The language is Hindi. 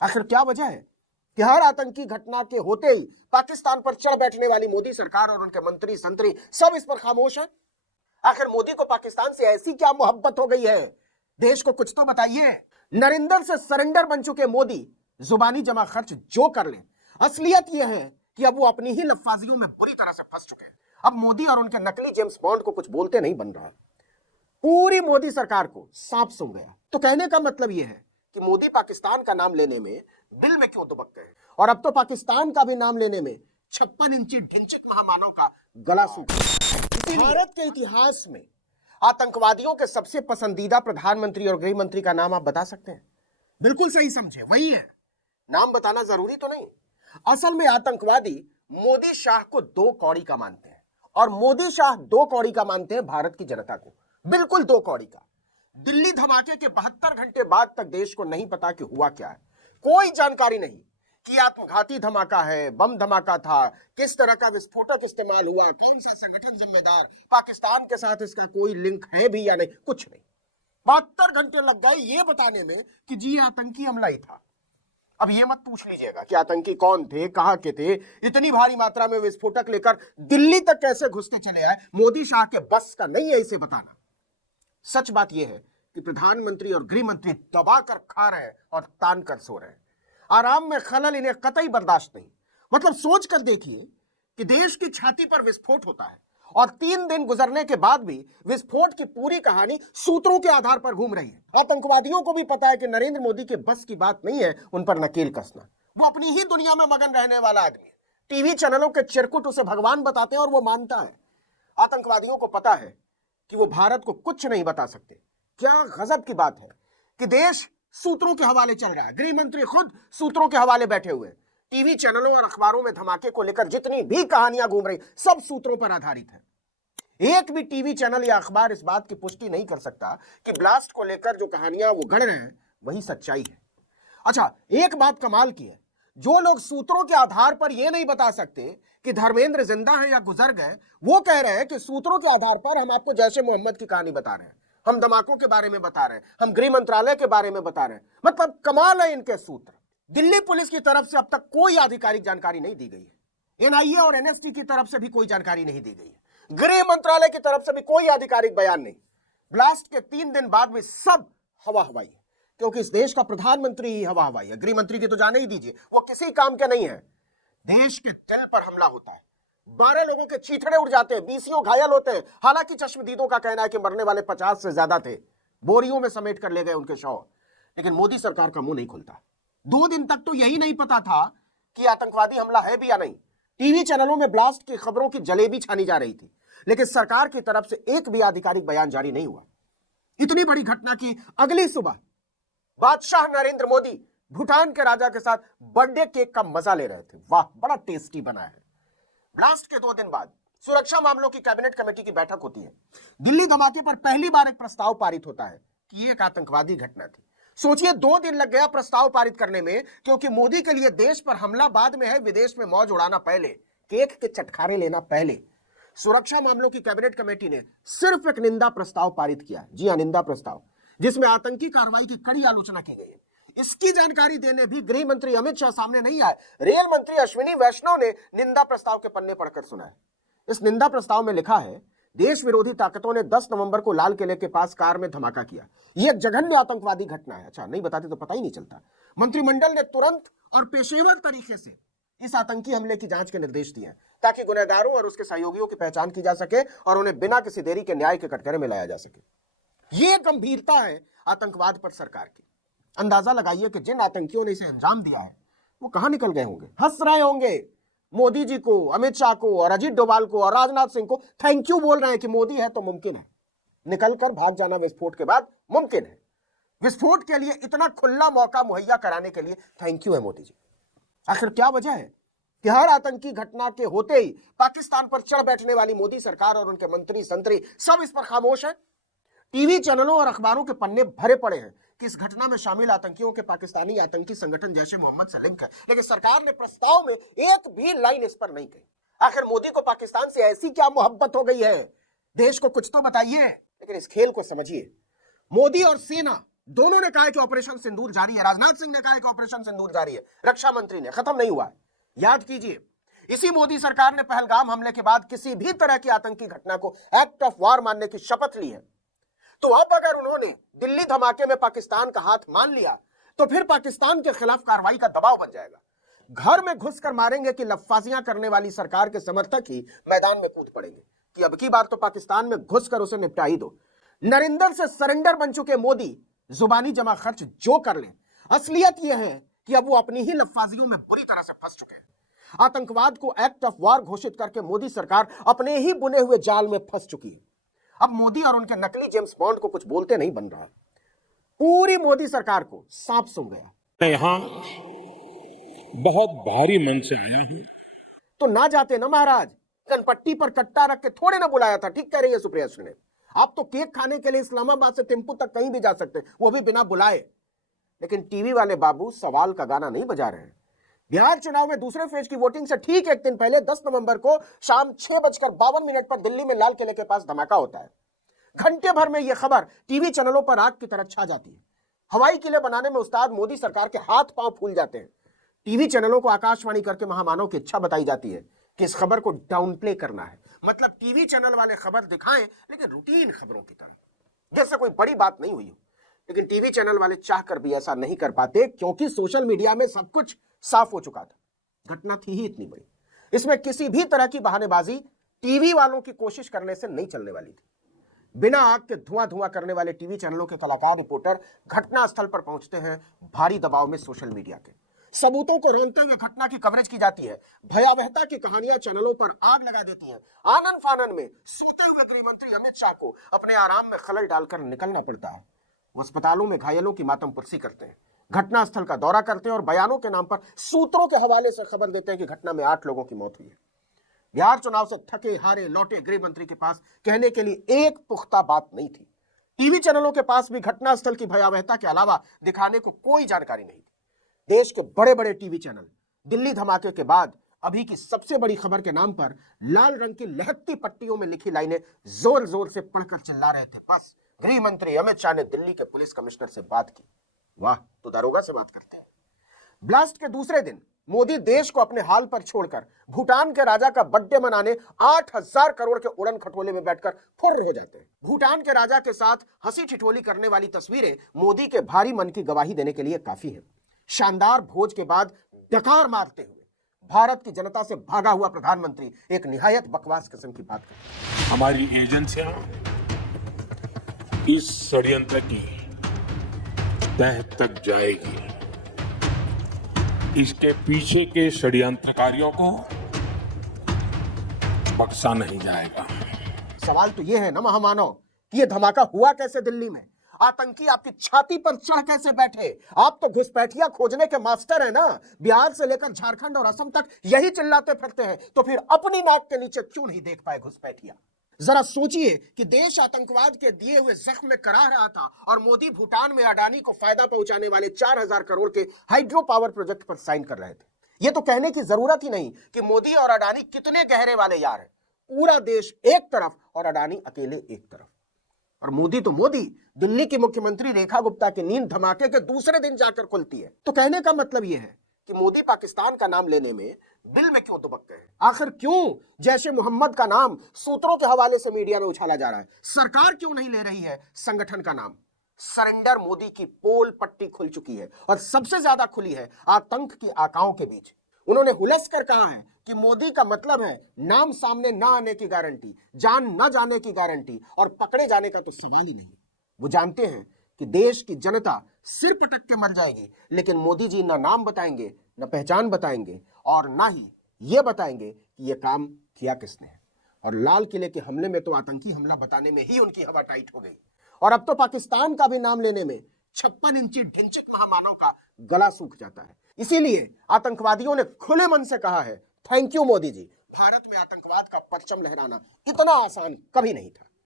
आखिर क्या वजह है कि हर आतंकी घटना के होते ही पाकिस्तान पर चढ़ बैठने वाली मोदी सरकार और उनके मंत्री संतरी सब इस पर खामोश है? आखिर मोदी को पाकिस्तान से ऐसी क्या मोहब्बत हो गई है? देश को कुछ तो बताइए। नरेंद्र से सरेंडर बन चुके मोदी जुबानी जमा खर्च जो कर ले, असलियत यह है कि अब वो अपनी ही लफ्फाजियों में बुरी तरह से फंस चुके हैं। अब मोदी और उनके नकली जेम्स बॉन्ड को कुछ बोलते नहीं बन रहा। पूरी मोदी सरकार को सांप सूंघ गया। तो कहने का मतलब यह है कि मोदी पाकिस्तान का नाम लेने में दिल में क्यों दुबक गए, और अब तो पाकिस्तान का भी नाम लेने में 56 इंची ढिंचित महामानव का गला सूख गया। भारत के इतिहास में आतंकवादियों के सबसे पसंदीदा प्रधानमंत्री और गृह मंत्री का नाम आप बता सकते हैं? बिल्कुल सही समझे, वही है। नाम बताना जरूरी तो नहीं। असल में आतंकवादी मोदी शाह को दो कौड़ी का मानते हैं, और मोदी शाह दो कौड़ी का मानते हैं भारत की जनता को, बिल्कुल दो कौड़ी का। दिल्ली धमाके के 72 घंटे बाद तक देश को नहीं पता कि हुआ क्या है। कोई जानकारी नहीं कि आत्मघाती धमाका है, बम धमाका था, किस तरह का विस्फोटक इस्तेमाल हुआ, कौन सा संगठन जिम्मेदार, पाकिस्तान के साथ इसका कोई लिंक है भी या नहीं, कुछ नहीं। 72 घंटे लग गए ये बताने में कि जी आतंकी हमला ही था। अब ये मत पूछ लीजिएगा कि आतंकी कौन थे, कहां के थे, इतनी भारी मात्रा में विस्फोटक लेकर दिल्ली तक कैसे घुसते चले आए। मोदी शाह के बस का नहीं है इसे बताना। सच बात यह है कि प्रधानमंत्री और गृह मंत्री दबा कर खा रहे हैं और तान कर सो रहे हैं। आराम में खलल इन्हें कतई बर्दाश्त नहीं। मतलब सोच कर देखिए कि देश की छाती पर विस्फोट होता है और 3 दिन गुजरने के बाद भी विस्फोट की पूरी कहानी सूत्रों के आधार पर घूम रही है। आतंकवादियों को भी पता है कि नरेंद्र मोदी के बस की बात नहीं है उन पर नकेल कसना। वो अपनी ही दुनिया में मगन रहने वाला आदमी है। टीवी चैनलों के चिरकुट उसे भगवान बताते हैं और वो मानता है। आतंकवादियों को पता है कि वो भारत को कुछ नहीं बता सकते। क्या गजब की बात है कि देश सूत्रों के हवाले चल रहा है। गृह मंत्री खुद सूत्रों के हवाले बैठे हुए। टीवी चैनलों और अखबारों में धमाके को लेकर जितनी भी कहानियां घूम रही सब सूत्रों पर आधारित है। एक भी टीवी चैनल या अखबार इस बात की पुष्टि नहीं कर सकता कि ब्लास्ट को लेकर जो कहानियां वो गढ़ रहे हैं वही सच्चाई है। अच्छा, एक बात कमाल की है, जो लोग सूत्रों के आधार पर यह नहीं बता सकते कि धर्मेंद्र जिंदा है या गुजर गए, वो कह रहे हैं कि सूत्रों के आधार पर हम आपको जैसे मोहम्मद की कहानी बता रहे हैं, हम धमाकों के बारे में बता रहे हैं, हम गृह मंत्रालय के बारे में बता रहे हैं। मतलब कमाल है इनके सूत्र। दिल्ली पुलिस की तरफ से अब तक कोई आधिकारिक जानकारी नहीं दी गई है। एनआईए और एनएसटी की तरफ से भी कोई जानकारी नहीं दी गई है। गृह मंत्रालय की तरफ से भी कोई आधिकारिक बयान नहीं। ब्लास्ट के 3 दिन बाद भी सब हवा हवाई है, क्योंकि इस देश का प्रधानमंत्री ही हवा हवाई है। गृह मंत्री की तो जाने ही दीजिए, वो किसी काम के नहीं है। देश के दिल पर हमला होता है, 12 लोगों के चीथड़े उड़ जाते हैं, 20 घायल होते हैं। हालांकि चश्मदीदों का कहना है कि मरने वाले 50 से ज्यादा थे, बोरियों में समेट कर ले गए उनके शव। लेकिन मोदी सरकार का मुंह नहीं खुलता। 2 दिन तक तो यही नहीं पता था कि आतंकवादी हमला है भी या नहीं। टीवी चैनलों में ब्लास्ट की खबरों की जलेबी छानी जा रही थी, लेकिन सरकार की तरफ से एक भी आधिकारिक बयान जारी नहीं हुआ। इतनी बड़ी घटना की अगली सुबह बादशाह नरेंद्र मोदी भूटान के राजा के साथ बर्थडे केक का मजा ले रहे थे। वाह, बड़ा टेस्टी बना है। ब्लास्ट के 2 दिन बाद सुरक्षा मामलों की कैबिनेट कमेटी की बैठक होती है। दिल्ली धमाके पर पहली बार एक प्रस्ताव पारित होता है कि ये एक आतंकवादी घटना थी। सोचिए, 2 दिन लग गया प्रस्ताव पारित करने में, क्योंकि मोदी के लिए देश पर हमला बाद में है, विदेश में मौज उड़ाना पहले, केक के चटखारे लेना पहले। सुरक्षा मामलों की कैबिनेट कमेटी ने सिर्फ एक निंदा प्रस्ताव पारित किया। जी हां, निंदा प्रस्ताव, जिसमें आतंकी कार्रवाई की कड़ी आलोचना की गई है। इसकी जानकारी देने भी गृह मंत्री अमित शाह सामने नहीं आए। रेल मंत्री अश्विनी वैष्णव ने निंदा प्रस्ताव के पन्ने पढ़कर सुनाए। इस निंदा प्रस्ताव में लिखा है, देश विरोधी ताकतों ने 10 नवंबर को लाल किले के पास कार में धमाका किया। यह एक जघन्य आतंकवादी घटना है। अच्छा, नहीं बताते तो पता ही नहीं चलता। मंत्रिमंडल ने तुरंत और पेशेवर तरीके से इस आतंकी हमले की जांच के निर्देश दिए ताकि गुनहगारों और उसके सहयोगियों की पहचान की जा सके और उन्हें बिना किसी देरी के न्याय के कटघरे में लाया जा सके। यह गंभीरता है आतंकवाद पर सरकार की। अंदाजा लगाइए कि जिन आतंकियों ने इसे अंजाम दिया है वो कहां निकल गए होंगे। हंस रहे होंगे मोदी जी को, अमित शाह को और अजीत डोभाल को और राजनाथ सिंह को थैंक यू बोल रहे हैं कि मोदी है तो मुमकिन है। निकलकर भाग जाना विस्फोट के बाद मुमकिन है। विस्फोट के लिए इतना खुला मौका मुहैया कराने के लिए थैंक यू है मोदी जी। आखिर क्या वजह है कि हर आतंकी घटना के होते ही पाकिस्तान पर चढ़ बैठने वाली मोदी सरकार और उनके मंत्री संतरी सब इस पर खामोश है? टीवी चैनलों और अखबारों के पन्ने भरे पड़े हैं कि इस घटना में शामिल आतंकियों के पाकिस्तानी आतंकी संगठन जैश ए मोहम्मद से लिंक है, लेकिन सरकार ने प्रस्ताव में एक भी लाइन इस पर नहीं कही। आखिर मोदी को पाकिस्तान से ऐसी क्या मोहब्बत हो गई है? देश को कुछ तो बताइए। लेकिन इस खेल को समझिए, मोदी और सेना दोनों ने कहा है कि ऑपरेशन सिंदूर जारी है, राजनाथ सिंह ने कहा है कि ऑपरेशन सिंदूर जारी है, रक्षा मंत्री ने, खत्म नहीं हुआ है। याद कीजिए, इसी मोदी सरकार ने पहलगाम हमले के बाद किसी भी तरह की आतंकी घटना को एक्ट ऑफ वॉर मानने की शपथ ली है। तो अब अगर उन्होंने दिल्ली धमाके में पाकिस्तान का हाथ मान लिया तो फिर पाकिस्तान के खिलाफ कार्रवाई का दबाव बन जाएगा। घर में घुसकर मारेंगे कि लफ्फाजियां करने वाली सरकार के समर्थक ही मैदान में कूद पड़ेंगे कि अब की बार तो पाकिस्तान में घुसकर उसे निपटा ही दो। नरेंद्र से सरेंडर बन चुके मोदी जुबानी जमा खर्च जो कर लें, असलियत यह है कि अब वो अपनी ही लफ्फाजियों में बुरी तरह से फंस चुके हैं। आतंकवाद को एक्ट ऑफ वॉर घोषित करके मोदी सरकार अपने ही बुने हुए जाल में फंस चुकी है। अब मोदी और उनके नकली जेम्स बॉन्ड को कुछ बोलते नहीं बन रहा। पूरी मोदी सरकार को सांप सूंघ गया। मैं यहाँ बहुत भारी मन से आया हूँ। तो ना जाते ना महाराज, कनपट्टी पर कट्टा रख के थोड़े ना बुलाया था। ठीक कह रही है सुप्रिया श्री ने। आप तो केक खाने के लिए इस्लामाबाद से टिम्पू तक कहीं भी जा सकते, वो भी बिना बुलाए। लेकिन टीवी वाले बाबू सवाल का गाना नहीं बजा रहे हैं। बिहार चुनाव में दूसरे फेज की वोटिंग से ठीक एक दिन पहले 10 नवंबर को शाम 6:52 पर दिल्ली में लाल किले के पास धमाका होता है। घंटे भर में यह खबर टीवी चैनलों पर आग की तरह छा जाती है। हवाई किले बनाने में उस्ताद मोदी सरकार के हाथ पांव फूल जाते हैं। टीवी चैनलों को आकाशवाणी करके महामानव की इच्छा बताई जाती है कि इस खबर को डाउन प्ले करना है। मतलब टीवी चैनल वाले खबर दिखाएं लेकिन रूटीन खबरों की तरह, जैसे कोई बड़ी बात नहीं हुई हो। लेकिन टीवी चैनल वाले चाहकर भी ऐसा नहीं कर पाते क्योंकि सोशल मीडिया में सब कुछ साफ हो चुका था। घटना थी ही इतनी बड़ी, इसमें किसी भी तरह की बहानेबाजी टीवी वालों की कोशिश करने से नहीं चलने वाली थी। बिना आग के धुआं धुआं करने वाले टीवी चैनलों के कलाकार रिपोर्टर घटनास्थल पर पहुंचते हैं भारी दबाव में सोशल मीडिया के। सबूतों को रोनते हुए घटना की कवरेज की जाती है। भयावहता की कहानियां चैनलों पर आग लगा देती हैं। आनन फानन में सोते हुए गृह मंत्री अमित शाह को अपने आराम में खलल डालकर निकलना पड़ता है। वो अस्पतालों में घायलों की मातम पुरसी करते हैं, घटनास्थल का दौरा करते हैं और बयानों के नाम पर सूत्रों के हवाले से खबर देते हैं कि घटना में 8 लोगों की मौत हुई है। बिहार चुनाव से थके हारे लौटे गृह मंत्री के पास कहने के लिए एक पुख्ता बात नहीं थी। टीवी चैनलों के पास भी घटनास्थल की भयावहता के अलावा दिखाने को कोई जानकारी नहीं थी। देश के बड़े बड़े टीवी चैनल दिल्ली धमाके के बाद अभी की सबसे बड़ी खबर के नाम पर लाल रंग की लहकती पट्टियों में लिखी लाइनें जोर जोर से पढ़कर चिल्ला रहे थे, बस गृह मंत्री अमित शाह ने दिल्ली के पुलिस कमिश्नर से बात की। वाह, तो दारोगा से बात करते हैं। ब्लास्ट के दूसरे दिन मोदी देश को अपने हाल पर छोड़कर भूटान के राजा का बर्थडे मनाने 8,000 करोड़ के उड़न खटोले में बैठकर फुर्र हो जाते हैं। भूटान के राजा के साथ हंसी ठिठोली करने वाली तस्वीरें मोदी के भारी मन की गवाही देने के लिए काफी है। शानदार भोज के बाद डकार मारते हुए भारत की जनता से भागा हुआ प्रधानमंत्री एक निहायत बकवास किस्म की बात करते हैं। हमारी एजेंसियां इस षड्यंत्र की तह तक जाएगी। इसके पीछे के षड्यंत्रकारियों को बख्शा नहीं जाएगा। सवाल तो यह है ना महामानव कि यह धमाका हुआ कैसे दिल्ली में? आतंकी आपकी छाती पर चढ़ कैसे बैठे? आप तो घुसपैठिया खोजने के मास्टर हैं ना। बिहार से लेकर झारखंड और असम तक यही चिल्लाते फिरते हैं, तो फिर अपनी नाक के नीचे क्यों नहीं देख पाए घुसपैठिया? जरा सोचिए कि देश आतंकवाद के दिए हुए जख्म में कराह रहा था और मोदी भूटान में अडानी को फायदा पहुंचाने वाले 4,000 करोड़ के हाइड्रो पावर प्रोजेक्ट पर साइन कर रहे थे। यह तो कहने की जरूरत ही नहीं कि मोदी और अडानी कितने गहरे वाले यार हैं। पूरा देश एक तरफ और अडानी अकेले एक तरफ। और मोदी तो मोदी, दिल्ली की मुख्यमंत्री रेखा गुप्ता की नींद धमाके के दूसरे दिन जाकर खुलती है। तो कहने का मतलब यह है कि मोदी पाकिस्तान का नाम लेने में दिल में क्यों दुबक गए? आखिर क्यों जैशे मोहम्मद का नाम सूत्रों के हवाले से मीडिया में उछाला जा रहा है? सरकार क्यों नहीं ले रही है संगठन का नाम? सरेंडर मोदी की पोल पट्टी खुल चुकी है और सबसे ज्यादा खुली है आतंक की आकाओं के बीच। उन्होंने हुलस कर कहा है कि मोदी का मतलब है नाम सामने ना आने की गारंटी, जान न जाने की गारंटी और पकड़े जाने का तो सवाल ही नहीं। वो जानते हैं कि देश की जनता सिर पटक के मर जाएगी, लेकिन मोदी जी ना नाम बताएंगे, न पहचान बताएंगे और ना ही ये बताएंगे कि ये काम किया किसने है। और लाल किले के हमले में तो आतंकी हमला बताने में ही उनकी हवा टाइट हो गई और अब तो पाकिस्तान का भी नाम लेने में 56 इंची ढिंचक महामानव का गला सूख जाता है। इसीलिए आतंकवादियों ने खुले मन से कहा है, थैंक यू मोदी जी, भारत में आतंकवाद का परचम लहराना इतना आसान कभी नहीं था।